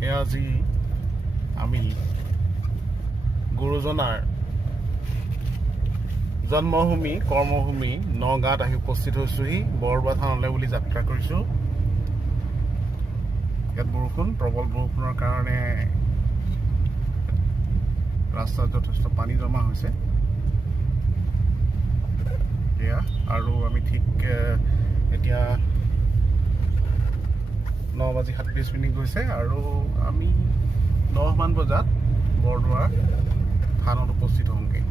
আজি আমি গুৰুজনাৰ জন্মভূমি কৰ্মভূমি নগাঁৱত আহি উপস্থিত হৈছোহি। বৰদোৱা থানলৈ বুলি যাত্ৰা কৰিছোঁ। ইয়াত বৰষুণ, প্ৰবল বৰষুণৰ কাৰণে ৰাস্তাত যথেষ্ট পানী জমা হৈছে। এয়া আৰু আমি ঠিক এতিয়া 9:37 গৈছে আৰু আমি 10 মান বজাত বৰদোৱাৰ থানত উপস্থিত হ'মগৈ।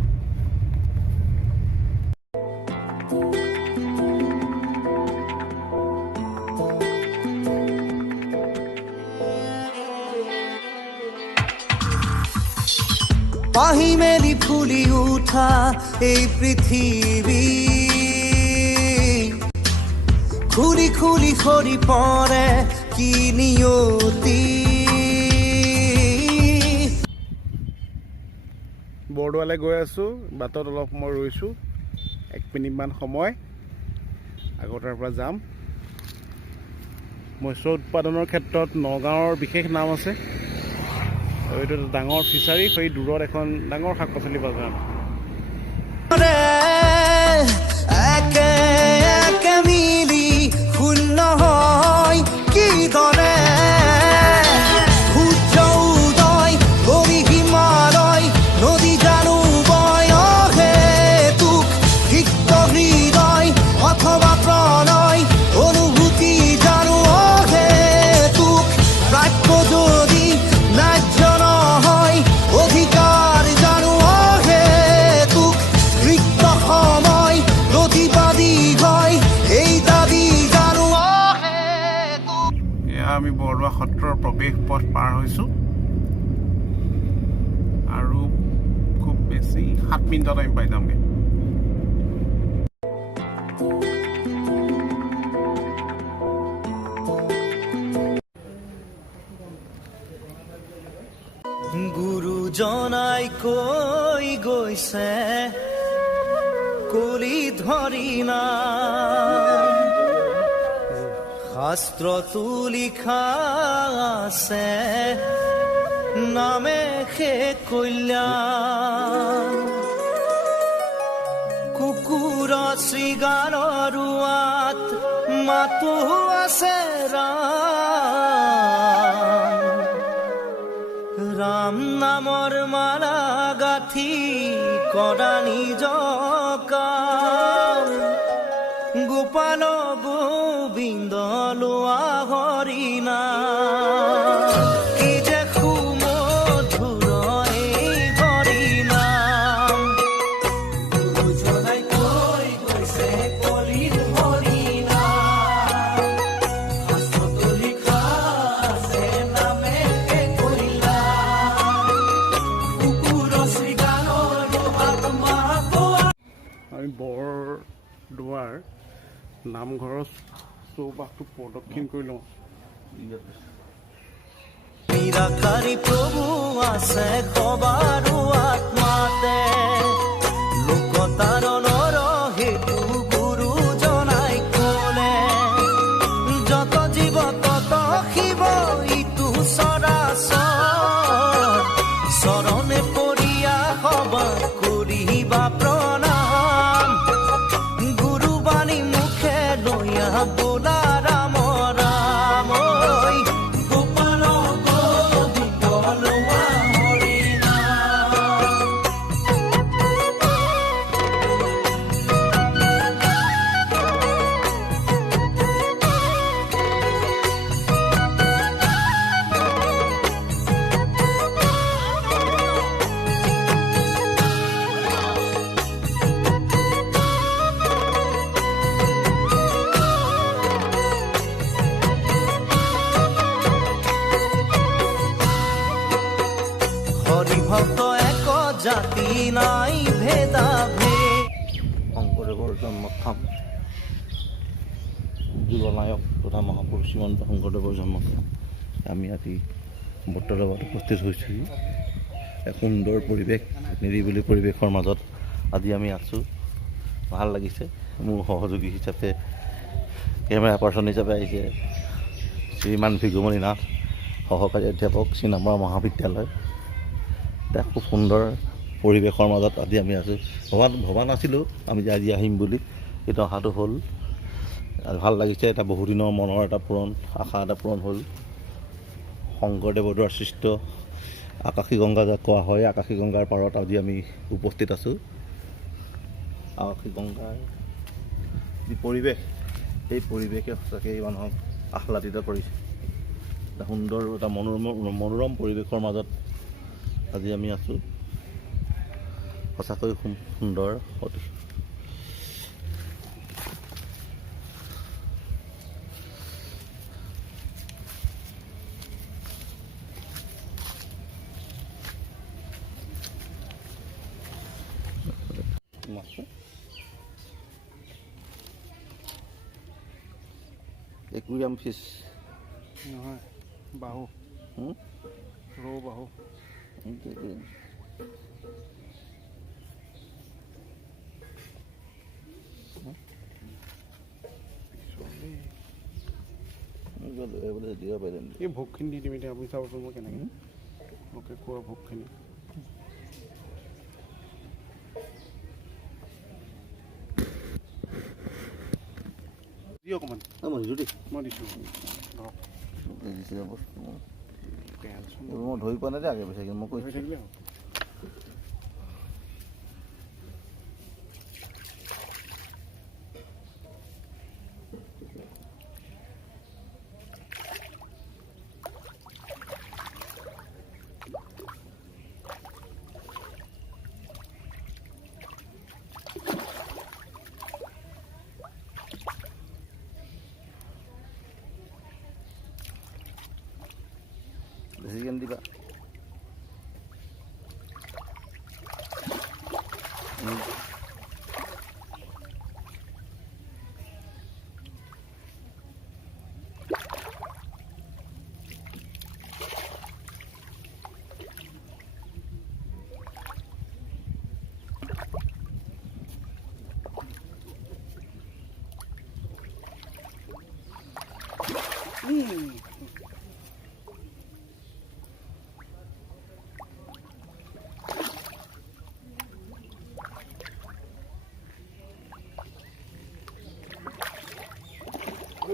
পাহি মেলি ফুলি উঠা এই পৃথিৱী খুলি খুলি সৰি পৰে কি নিয়তি। বৰদোৱালৈ গৈ আছোঁ। বাটত অলপ সময় ৰৈছোঁ, 1 মিনিটমান সময় আগত তাৰ পৰা যাম। মৎস্য উৎপাদনৰ ক্ষেত্ৰত নগাঁৱৰ বিশেষ নাম আছে। আৰু এইটো এটা ডাঙৰ ফিচাৰী, সেই দূৰত এখন ডাঙৰ শাক পাচলি বজাৰ। একে একে মিলি শূন্য হয় কি দৰে সূৰ্য উদয় কৰি হিমালয় নদী জানো বয় হেতুক সিক্ত হৃদয় অথবা প্ৰণয় অনুভূতি জানো হেতুক প্ৰাপ্য যদি ন্যায্য নহয় অধিকাৰ জানো হেতুক ৰিক্ত সময় প্ৰতিবাদী হয় এই দাবী জানো হেতুক। এয়া আমি বৰদোৱা সত্ৰৰ প্ৰৱেশ পথ পাৰ হৈছোঁ আৰু খুব বেছি 7 মিনিটত আমি পাই যামগৈ। গুৰুজনাই কৈ গৈছে কলি ধৰি নাম শাস্ত্ৰতো লিখা আছে নামে সে কল্যাণ। কুকুৰ শৃগালৰ ৰুৱাত মাতো আছে ৰাম নামৰ মালা গাঁঠি কৰা নিজ কাম। গোপাল গোবিন্দ লোৱা হৰিণা কি যে সুমধুৰ এই হৰিনাম। গুৰুজনাই কৈ গৈছে কলিৰ হৰিণা শাস্ত্ৰতো লিখা আছে নামে আমি বৰদোৱাৰ নামঘৰৰ চৌপাশটো প্ৰদক্ষিণ কৰি লওঁ। নিৰাকাৰী প্ৰভু আছে সবাৰো আত্মাতে লোকতাৰণৰ হেতু গুৰুজনাই ক'লে যত জীৱ তত শিৱ ইটো চৰাচৰ চৰণে পৰিয়া সবা কৰিবা প্ৰণাম। গুৰুবাণী মুখে লৈয়া বোলা ৰাম ৰাম গোপাল গোবিন্দ লোৱা হৰিণা। হৰিভক্ত এক জাতি নাই ভেদা ভেদ। শংকৰদেৱৰ জন্মস্থান যুগনায়ক তথা মহাপুৰুষ শ্ৰীমন্ত শংকৰদেৱৰ জন্মস্থান। আমি আজি বট্টদৰাত উপস্থিত হৈছোঁহি। এক সুন্দৰ পৰিৱেশ, নিৰিবিলি পৰিৱেশৰ মাজত আজি আমি আছোঁ। ভাল লাগিছে। মোৰ সহযোগী হিচাপে কেমেৰা পাৰ্চন হিচাপে আহিছে শ্ৰীমান ভিগুমণি নাথ, সহকাৰী অধ্যাপক চিনামৰা মহাবিদ্যালয়। এতিয়া খুব সুন্দৰ পৰিৱেশৰ মাজত আজি আমি আছোঁ। ভবা নাছিলোঁ আমি যে আজি আহিম বুলি, কিন্তু অহাটো হ'ল। ভাল লাগিছে, এটা বহুদিনৰ মনৰ এটা আশা এটা পূৰণ হ'ল। শংকৰদেৱ বৰদোৱাৰ সৃষ্ট আকাশী গংগা যাক কোৱা হয়, আকাশী গংগাৰ পাৰত আজি আমি উপস্থিত আছোঁ। আকাশী গংগাৰ যি পৰিৱেশ, সেই পৰিৱেশে সঁচাকৈ মানুহক আহ্লাদিত কৰিছে। এটা সুন্দৰ, এটা মনোৰম পৰিৱেশৰ মাজত আজি আমি আছোঁ। সঁচাকৈ সুন্দৰ অতি। একুৰিয়াম ফিছ নহয়, বাহু, ৰৌ বাহু। এই ভোগখিনি দি দিম এতিয়া, আপুনি চাবচোন মই কেনেকৈ মোকে খোৱা ভোগখিনি। দি অকণমান মই দিছোঁ ধৰক। মই ধৰি পোৱা নাই যে আগে পিছে, মই কৈ থাকিলে হ'ল। বেছিকৈ দিবা।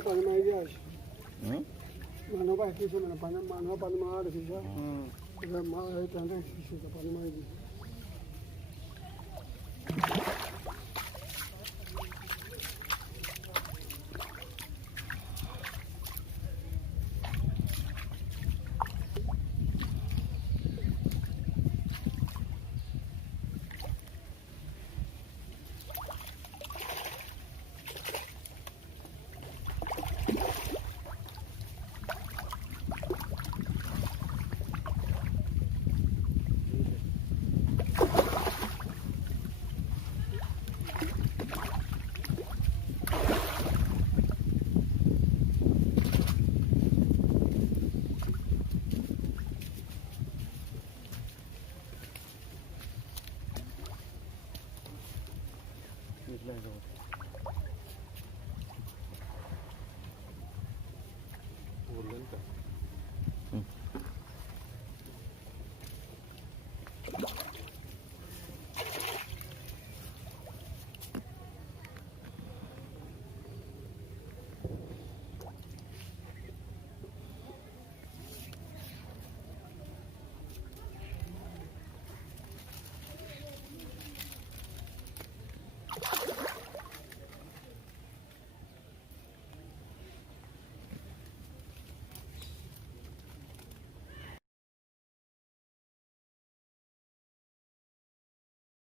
পানী মাৰি দিয়া হৈছে। মানুহৰ পৰা শিকিছোঁ, মানে মানুহৰ পানী মৰা দেখিছোঁ। এতিয়া সেই তেনেকৈ শিকিছোঁ, পানী মাৰি দিছোঁ।